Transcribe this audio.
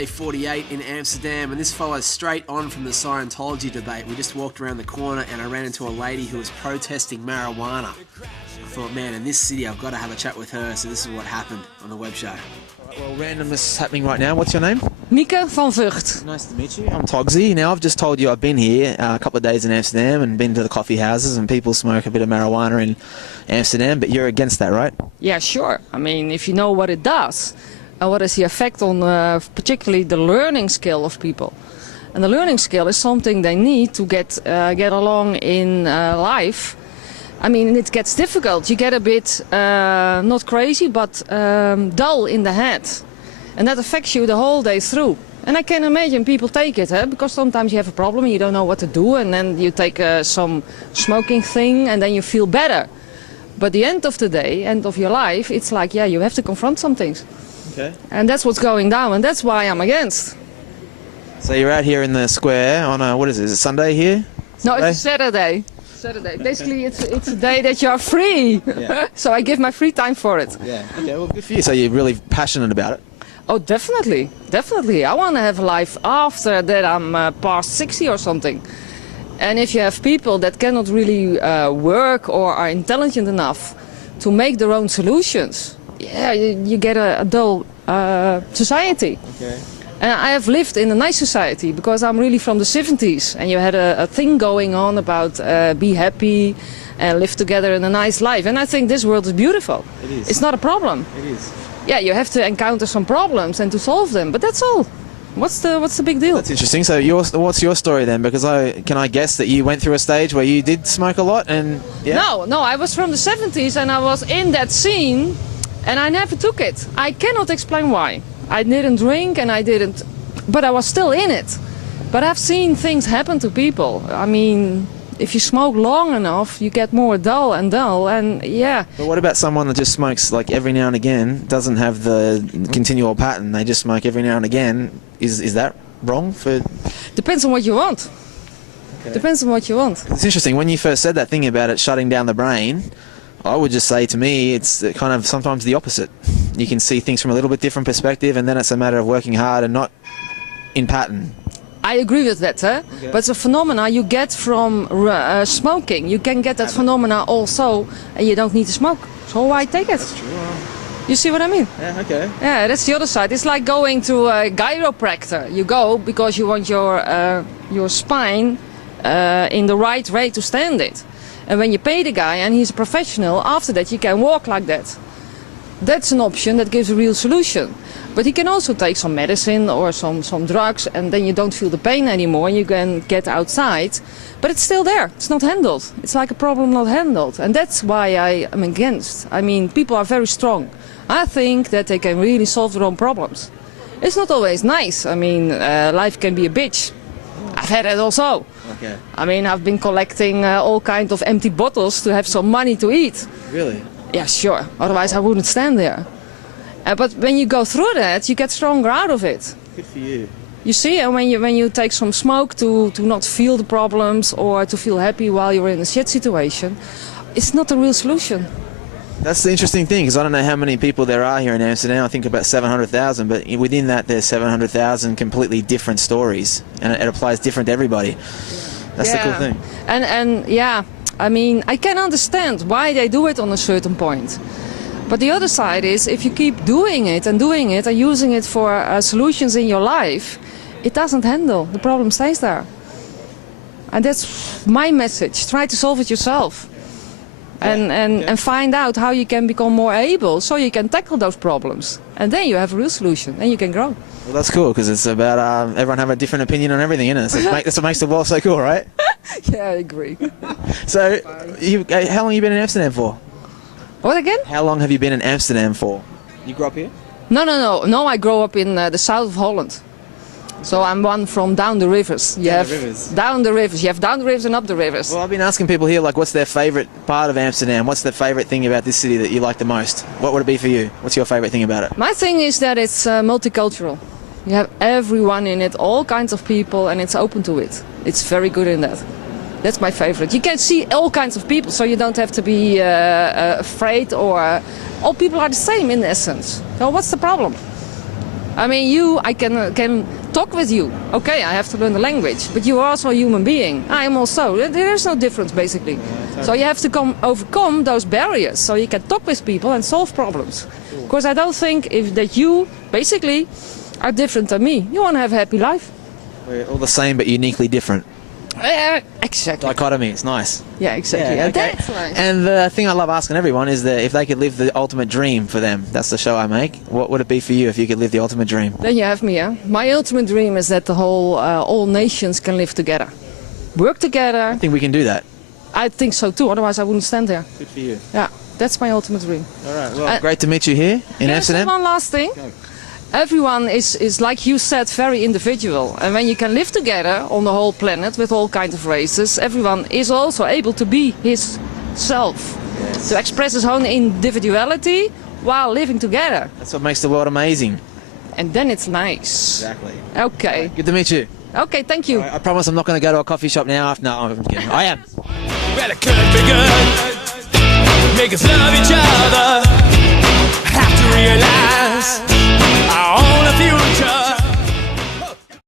day 48 in Amsterdam, and this follows straight on from the Scientology debate. We just walked around the corner and I ran into a lady who was protesting marijuana. I thought, man, in this city I've got to have a chat with her, so this is what happened on the web show. Well, randomness is happening right now. What's your name? Mieke van Vught. Nice to meet you. I'm Togsy. Now, I've just told you I've been here a couple of days in Amsterdam and been to the coffee houses, and people smoke a bit of marijuana in Amsterdam, but you're against that, right? Yeah, sure. I mean, if you know what it does, and what is the effect on particularly the learning skill of people. And the learning skill is something they need to get along in life. I mean, it gets difficult. You get a bit, not crazy, but dull in the head. And that affects you the whole day through. And I can imagine people take it, because sometimes you have a problem and you don't know what to do. And then you take some smoking thing and then you feel better. But the end of the day, end of your life, it's like, yeah, you have to confront some things. Okay. And that's what's going down, and that's why I'm against. So you're out here in the square on a, what is it Sunday here? Sunday? No, it's Saturday. Saturday. Basically, it's a day that you're free. Yeah. So I give my free time for it. Yeah. Okay, well, good for you. So you're really passionate about it? Oh, definitely. Definitely. I want to have a life after that I'm past 60 or something. And if you have people that cannot really work or are intelligent enough to make their own solutions, yeah, you get a dull society. Okay. And I have lived in a nice society because I'm really from the 70s, and you had a thing going on about be happy and live together in a nice life. And I think this world is beautiful. It is. It's not a problem. It is. Yeah, you have to encounter some problems and to solve them, but that's all. What's the big deal? That's interesting. So what's your story then? Because can I guess that you went through a stage where you did smoke a lot and yeah? No, I was from the 70s and I was in that scene and I never took it. I cannot explain why. I didn't drink and I didn't, but I was still in it. But I've seen things happen to people. I mean, if you smoke long enough, you get more dull and yeah. But what about someone that just smokes like every now and again, doesn't have the continual pattern, they just smoke every now and again? Is that wrong? Depends on what you want. Okay. Depends on what you want. It's interesting, when you first said that thing about it shutting down the brain, I would just say to me it's kind of sometimes the opposite. You can see things from a little bit different perspective, and then it's a matter of working hard and not in pattern. I agree with that, okay. But it's a phenomena you get from smoking. You can get that phenomena also, and you don't need to smoke. So why take it? That's true. You see what I mean? Yeah, okay. Yeah, that's the other side. It's like going to a chiropractor. You go because you want your spine in the right way to stand it. And when you pay the guy and he's a professional, after that you can walk like that. That's an option that gives a real solution. But he can also take some medicine or some drugs, and then you don't feel the pain anymore. You can get outside, but it's still there. It's not handled. It's like a problem not handled. And that's why I am against. I mean, people are very strong. I think that they can really solve their own problems. It's not always nice. I mean, life can be a bitch. I've had it also. Okay. I mean, I've been collecting all kinds of empty bottles to have some money to eat. Really? Yeah, sure. Otherwise I wouldn't stand there. But when you go through that, you get stronger out of it. Good for you. You see, and when you take some smoke to not feel the problems or to feel happy while you're in a shit situation, it's not a real solution. That's the interesting thing, because I don't know how many people there are here in Amsterdam. I think about 700,000, but within that there's 700,000 completely different stories, and it applies different to everybody. That's the cool thing. And yeah, I mean, I can understand why they do it on a certain point. But the other side is, if you keep doing it and using it for solutions in your life, it doesn't handle. The problem stays there. And that's my message. Try to solve it yourself. And find out how you can become more able so you can tackle those problems. And then you have a real solution and you can grow. Well, that's cool, because it's about everyone having a different opinion on everything, isn't it? So that's what makes the world so cool, right? Yeah, I agree. So, how long have you been in Amsterdam for? What again? How long have you been in Amsterdam for? You grew up here? No, I grew up in the south of Holland. So I'm one from down the rivers. You have down the rivers. You have down the rivers and up the rivers. Well, I've been asking people here, like, what's their favourite part of Amsterdam? What's the favourite thing about this city that you like the most? What would it be for you? What's your favourite thing about it? My thing is that it's multicultural. You have everyone in it, all kinds of people, and it's open to it. It's very good in that. That's my favourite. You can see all kinds of people, so you don't have to be afraid, or all people are the same in essence. So what's the problem? I mean, I can talk with you. Okay, I have to learn the language, but you are also a human being. I am also. There is no difference, basically. So you have to overcome those barriers, so you can talk with people and solve problems. Because I don't think that you, basically, are different than me. You want to have a happy life. We're all the same, but uniquely different. Exactly. Dichotomy, it's nice. Yeah, exactly. Yeah, okay. That's nice. And the thing I love asking everyone is that if they could live the ultimate dream for them, that's the show I make, what would it be for you if you could live the ultimate dream? Then you have me, yeah? My ultimate dream is that all nations can live together. Work together. I think we can do that. I think so too, otherwise I wouldn't stand there. Good for you. Yeah, that's my ultimate dream. All right, well, great to meet you here in Amsterdam. One last thing. Go. Everyone is, like you said, very individual. And when you can live together on the whole planet with all kinds of races, everyone is also able to be his self. Yes. To express his own individuality while living together. That's what makes the world amazing. And then it's nice. Exactly. Okay. Right, good to meet you. Okay, thank you. I promise I'm not going to go to a coffee shop now. No, I'm kidding. I am. Well, it could be good. Make us love each other. Have to realize